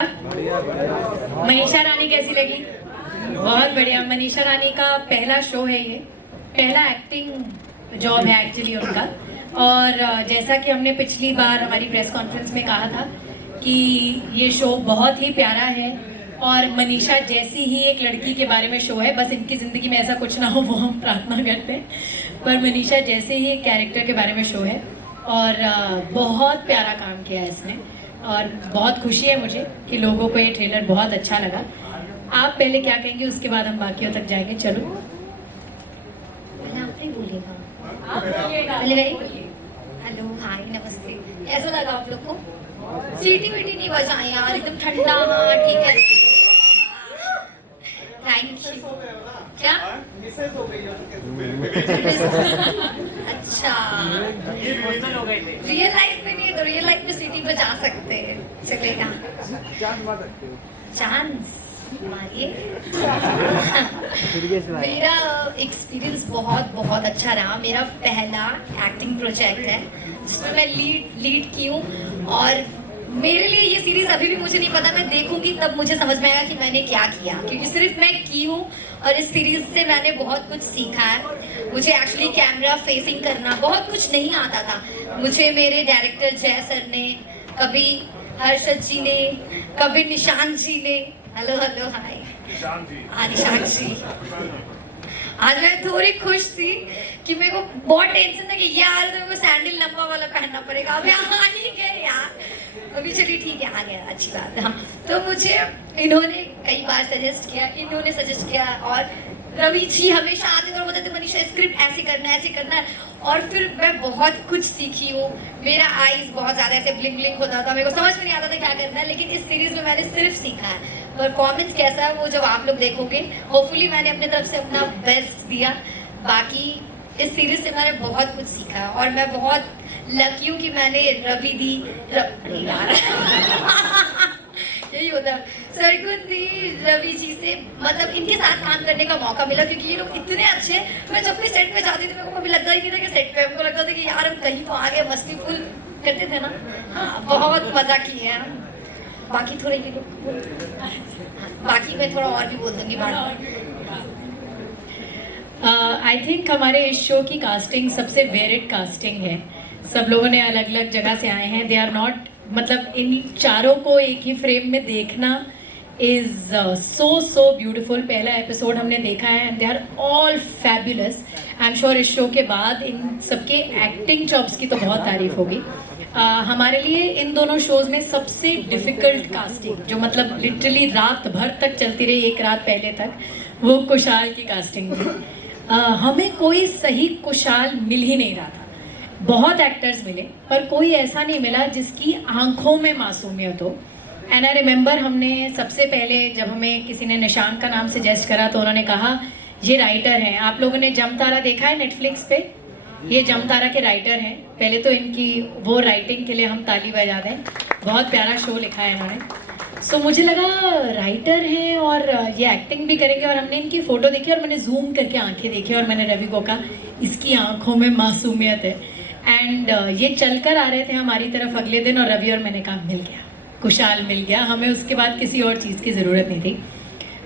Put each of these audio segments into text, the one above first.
मनीषा रानी कैसी लगी? बहुत बढ़िया। मनीषा रानी का पहला शो है, ये पहला एक्टिंग जॉब है एक्चुअली उनका। और जैसा कि हमने पिछली बार हमारी प्रेस कॉन्फ्रेंस में कहा था कि ये शो बहुत ही प्यारा है और मनीषा जैसी ही एक लड़की के बारे में शो है। बस इनकी ज़िंदगी में ऐसा कुछ ना हो वो हम प्रार्थना करते हैं, पर मनीषा जैसे ही एक कैरेक्टर के बारे में शो है और बहुत प्यारा काम किया है इसने और बहुत खुशी है मुझे कि लोगों को ये ट्रेलर बहुत अच्छा लगा। आप पहले क्या कहेंगे, उसके बाद हम बाकियों तक जाएंगे। चलो पहले आप नहीं बोलिएगा, आप बोलिएगा। हेलो हाय नमस्ते। कैसा लगा आप लोग को? सीटी वीटी नहीं बजाई यार, एकदम ठंडा। हाँ ठीक है, थैंक यू। क्या अच्छा, रियल लाइफ में नहीं है तो रियल लाइफ में सीटी बजा सकते हैं, चलेगा। चांस मारिए। मेरा एक्सपीरियंस बहुत बहुत अच्छा रहा। मेरा पहला एक्टिंग प्रोजेक्ट है जिसमें मैं लीड की हूँ और मेरे लिए ये सीरीज अभी भी मुझे नहीं पता। मैं देखूंगी तब मुझे समझ में आएगा कि मैंने क्या किया, क्योंकि सिर्फ मैं की हूँ और इस सीरीज से मैंने बहुत कुछ सीखा है। मुझे एक्चुअली कैमरा फेसिंग करना बहुत कुछ नहीं आता था। मुझे मेरे डायरेक्टर जय सर ने, कभी हर्षद जी ने, कभी निशांत जी ने, हेलो हेलो हाय निशांत जी। आज मैं थोड़ी खुश थी कि मेरे को बहुत टेंशन था कि यार मेरे को सैंडल लंबा वाला पहनना पड़ेगा। अभी आ ही गए यार, अभी चलिए ठीक है आ गया, अच्छी बात है। हाँ, तो मुझे इन्होंने कई बार सजेस्ट किया और रवि जी हमेशा आते थे और बोलते थे मनीषा स्क्रिप्ट ऐसे करना है और फिर मैं बहुत कुछ सीखी हूँ। मेरा आईज बहुत ज़्यादा ऐसे ब्लिंक ब्लिंक होता था, मेरे को समझ में नहीं आता था क्या करना है, लेकिन इस सीरीज में मैंने सिर्फ सीखा है। परफॉर्मेंस कैसा है वो जब आप लोग देखोगे, होपफुली मैंने अपने तरफ से अपना बेस्ट दिया। बाकी इस सीरीज से मैंने बहुत कुछ सीखा और मैं बहुत लकी हूँ कि मैंने यार यही होता है सरगुन दी रवि जी से, मतलब इनके साथ काम करने का मौका मिला क्योंकि ये लोग इतने अच्छे हैं। मैं जब भी सेट पे जाती थी मेरे को कभी लगता ही नहीं था कि सेट पे, हमको लगता था कि यार हम कहीं तो आ गए, मस्ती फुल करते थे ना। हाँ बहुत मजा किए हैं। बाकी थोड़ा ये लोग बाकी मैं थोड़ा और भी बोल दूंगी बाद में। आई थिंक हमारे इस शो की कास्टिंग सबसे वेरिड कास्टिंग है। सब लोगों ने अलग अलग जगह से आए हैं। दे आर नॉट, मतलब इन चारों को एक ही फ्रेम में देखना इज सो ब्यूटिफुल। पहला एपिसोड हमने देखा है and they are all fabulous. I am sure इस शो के बाद इन सबके एक्टिंग जॉब्स की तो बहुत तारीफ होगी। हमारे लिए इन दोनों शोज में सबसे डिफिकल्ट कास्टिंग, जो मतलब लिटरली रात भर तक चलती रही, एक रात पहले तक, वो कुशाल की कास्टिंग थी। हमें कोई सही कुशाल मिल ही नहीं रहा था। बहुत एक्टर्स मिले पर कोई ऐसा नहीं मिला जिसकी आंखों में मासूमियत हो। एंड आई रिमेंबर हमने सबसे पहले जब हमें किसी ने निशांत का नाम सजेस्ट करा तो उन्होंने कहा ये राइटर हैं। आप लोगों ने जमतारा देखा है नेटफ्लिक्स पे? ये जमतारा के राइटर हैं। पहले तो इनकी वो राइटिंग के लिए हम ताली बजा दें, बहुत प्यारा शो लिखा है इन्होंने। सो मुझे लगा राइटर हैं और ये एक्टिंग भी करेंगे। और हमने इनकी फ़ोटो देखी और मैंने जूम करके आंखें देखी और मैंने रवि को कहा इसकी आंखों में मासूमियत है। एंड ये चल कर आ रहे थे हमारी तरफ अगले दिन और रवि और मैंने कहा मिल गया, कुशाल मिल गया, हमें उसके बाद किसी और चीज़ की ज़रूरत नहीं थी।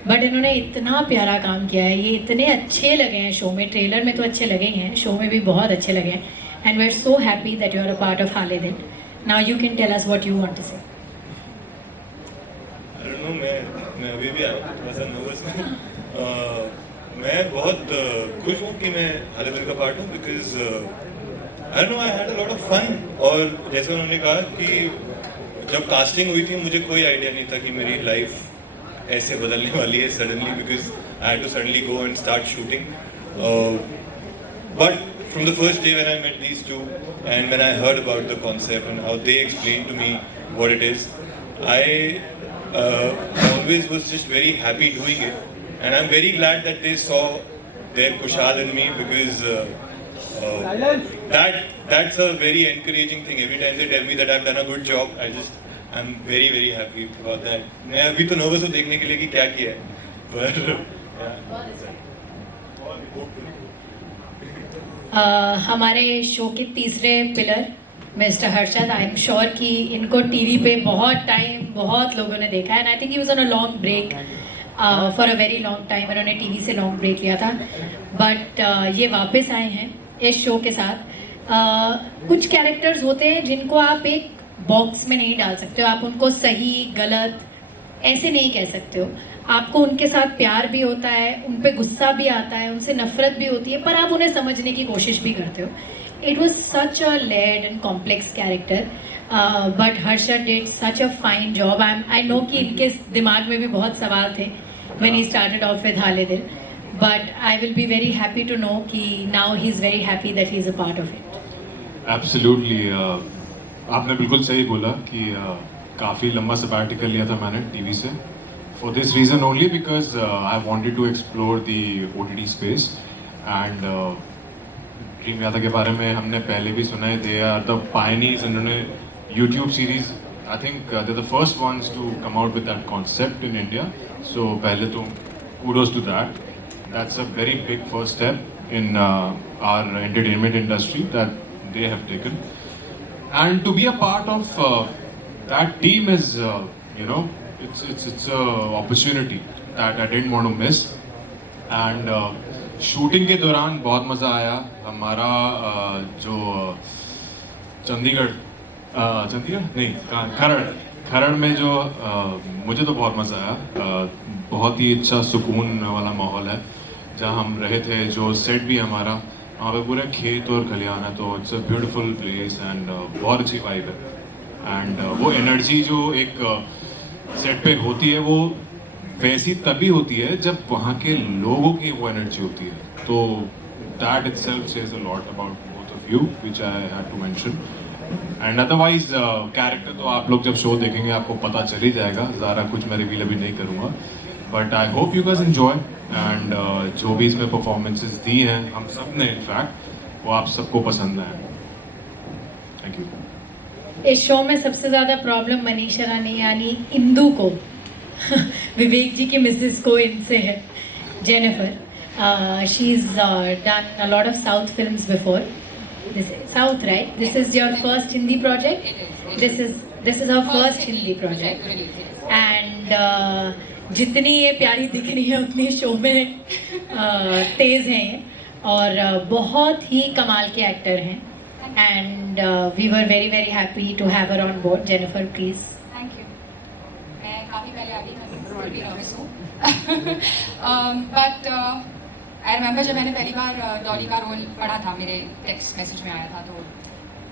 बट इन्होंने इतना प्यारा काम किया है, ये इतने अच्छे लगे हैं शो में। ट्रेलर में तो अच्छे लगे ही हैं, शो में भी बहुत अच्छे लगे हैं। And we are so happy that you are a part of हालेदिन। Now you can tell us what you want to say. मैं अभी भी थोड़ा सा नर्वस हूँ। मैं बहुत खुश हूँ कि मैं हालेदिन का पार्ट हूँ, because I had a lot of fun. और जैसे उन्होंने कहा कि जब कास्टिंग हुई थी मुझे कोई आइडिया नहीं था कि मेरी लाइफ ऐसे बदलने वाली है suddenly, because I had to suddenly go and start shooting. But from the first day when I met these two and when I heard about the concept and how they explained to me what it is, I always was just very happy doing it, and I'm very glad that they saw their Kushal in me, because that's a very encouraging thing. Every time they tell me that I've done a good job, I'm very happy about that. मैं अभी तो nervous हूँ देखने के लिए कि क्या किया है, पर हमारे शो के तीसरे pillar mister Harshad, I am sure कि इनको टीवी पे बहुत लोगों ने देखा है, and I think he was on a long break for a very long time. उन्होंने टीवी से लॉन्ग ब्रेक लिया था, बट ये वापस आए हैं इस शो के साथ. कुछ कैरेक्टर्स होते हैं जिनको आप एक बॉक्स में नहीं डाल सकते हो. आप उनको सही गलत ऐसे नहीं कह सकते हो. आपको उनके साथ प्यार भी होता है, उन पे गुस्सा भी आता है, उनसे नफरत भी होती है, पर आप उन्हें समझने की कोशिश भी करते हो. It was such a layered and complex character, but Harshad did such a fine job. I know कि इनके दिमाग में भी बहुत सवाल थे when he started off with हाले दिल, but I will be very happy to know कि now he's very happy that he's a part of it. Absolutely आपने बिल्कुल सही बोला कि काफ़ी लंबा सबैटिकल लिया था मैंने टीवी से, for this reason only because I wanted to explore the OTT space. And dream यादा के बारे में हमने पहले भी सुना है. They are the pioneers. उन्होंने YouTube series, I think they the first ones to come out with that concept in India. So पहले तो kudos to that. That's a very big first step in our entertainment industry that they have taken. And to be a part of that team is, it's a opportunity that I didn't want to miss. And shooting के दौरान बहुत मज़ा आया. हमारा जो चंडीगढ़ नहीं खरड़ में जो मुझे तो बहुत मज़ा आया. बहुत ही अच्छा सुकून वाला माहौल है जहाँ हम रहे थे. जो सेट भी हमारा वहाँ पे पूरे खेत और खलिहान है, तो it's a beautiful place and बहुत अच्छी वाइब है. एंड वो एनर्जी जो एक सेट पे होती है वो वैसी तभी होती है जब वहाँ के लोगों की वो एनर्जी होती है. तो that itself says a lot about both of you which I had to mention. And otherwise character तो आप लोग जब शो देखेंगे आपको पता चल ही जाएगा. ज़्यादा कुछ मैं रिवील अभी नहीं करूँगा, but I hope you guys enjoy. And जो भी इसमें परफॉर्मेंसेस दी हैं हम सब ने, इनफैक्ट वो आप सबको पसंद आए. Thank you. इस शो में सबसे ज़्यादा प्रॉब्लम मनीषा रानी यानी इंदू को विवेक जी की मिसेस को इनसे है. Jennifer, she is done a lot of south films before. This is South, right? This is your first Hindi project. This is her first Hindi project. And जितनी ये प्यारी दिख रही है उतनी शो में तेज हैं ये, और बहुत ही कमाल के एक्टर हैं. And we were very very happy to have her on board. Jennifer, please. Thank you. मैं काफ़ी पहले आ गई, मैं थोड़ी नर्वस हूँ. बट आई रिमेंबर जब मैंने पहली बार डॉली का रोल पढ़ा था, मेरे टेक्स्ट मैसेज में आया था, तो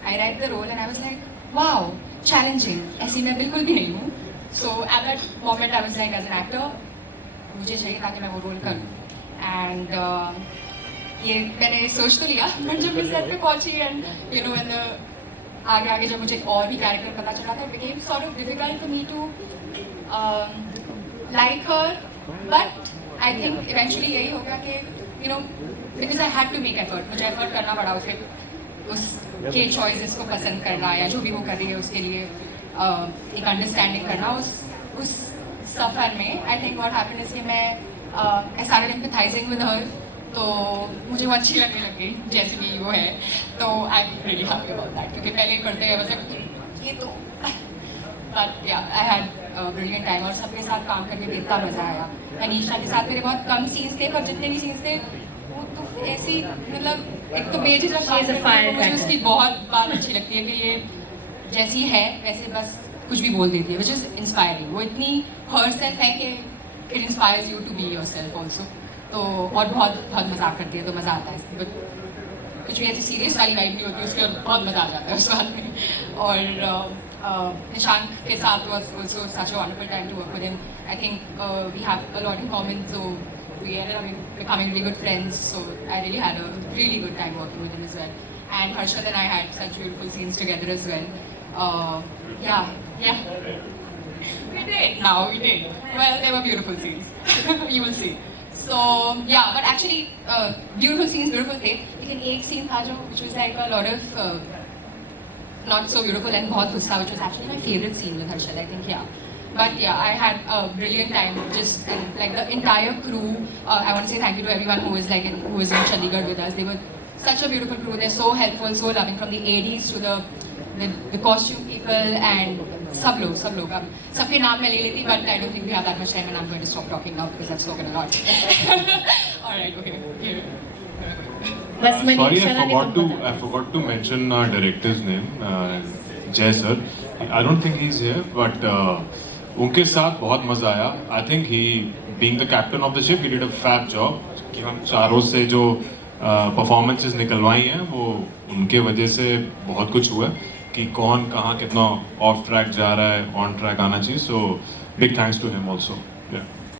I write the role and I was like wow challenging. ऐसी मैं बिल्कुल भी नहीं हूँ. So at that moment I was like as an actor मुझे चाहिए था कि मैं वो रोल करूँ. एंड ये मैंने सोच तो लिया, बट जब मैं सेट पे पहुंची एंड यू नो एंड आगे जब मुझे और भी कैरेक्टर पता चला था, it became sort of difficult for me to like her. But I think eventually यही होगा कि you know because I had to make effort. मुझे एफर्ट करना पड़ा उसके चॉइसेस को पसंद करना, या जो भी वो कर रही है उसके लिए एक अंडरस्टैंडिंग करना उस सफ़र में. I think what happened is कि मैं आई स्टार्टेड एम्पैथाइजिंग विद हर, तो मुझे वो अच्छी लगने लग गई जैसे भी वो है. तो I am really happy about that, क्योंकि पहले करते हैं मतलब ये तो बट या आई हैड ब्रिलियंट टाइम. और सबके साथ काम करके भी इतना मज़ा आया. मनीषा के साथ मेरे बहुत कम सीन्स थे, पर जितने भी सीन्स थे वो तो ऐसी मतलब एक तो बेझिझक मुझे उसकी बहुत बात अच्छी लगती है कि ये जैसी है वैसे बस कुछ भी बोल देती है, विच इज़ इंस्पायरिंग. वो इतनी हर सेल्फ है कि it inspires you to be yourself also. तो और बहुत मजाक करती है, तो मज़ा आता है. बट कुछ भी ऐसी सीरियस वाली लाइफ नहीं होती उसकी, और बहुत मज़ा आ जाता है उस बात में. और Nishank के साथ was also such a wonderful time to work with him. I think we have a lot in common, so we ended up becoming really good friends. So I really had a really good time working with him as well. And Harshad and I had such beautiful scenes together as well. Yeah. We did. Well, they were beautiful scenes. You will see. So yeah, but actually beautiful scenes, beautiful थे. लेकिन एक scene था जो which was like a lot of not so beautiful and बहुत गुस्सा, which was actually my favorite scene with Harshad, I think. Yeah, but yeah, I had a brilliant time. Just like the entire crew. I want to say thank you to everyone who was in Chandigarh with us. They were such a beautiful crew. They're so helpful, so loving, from the ADs to the the costume people and सब लोग अब सबके नाम मैं ले लेती but I don't think we have that much time and I'm going to stop talking now because I've spoken a lot. Alright, okay. बस Sorry, Manisha Rani को पता। I forgot to mention our director's name, Jay sir. I don't think he's here, but उनके साथ बहुत मजा आया. I think he, being the captain of the ship, he did a fab job. कि हम चारों से जो परफॉर्मेंसेस निकलवाई हैं वो उनके वजह से बहुत कुछ हुआ कि कौन कहाँ कितना ऑफ ट्रैक जा रहा है, ऑन ट्रैक आना चाहिए. So big thanks to him also.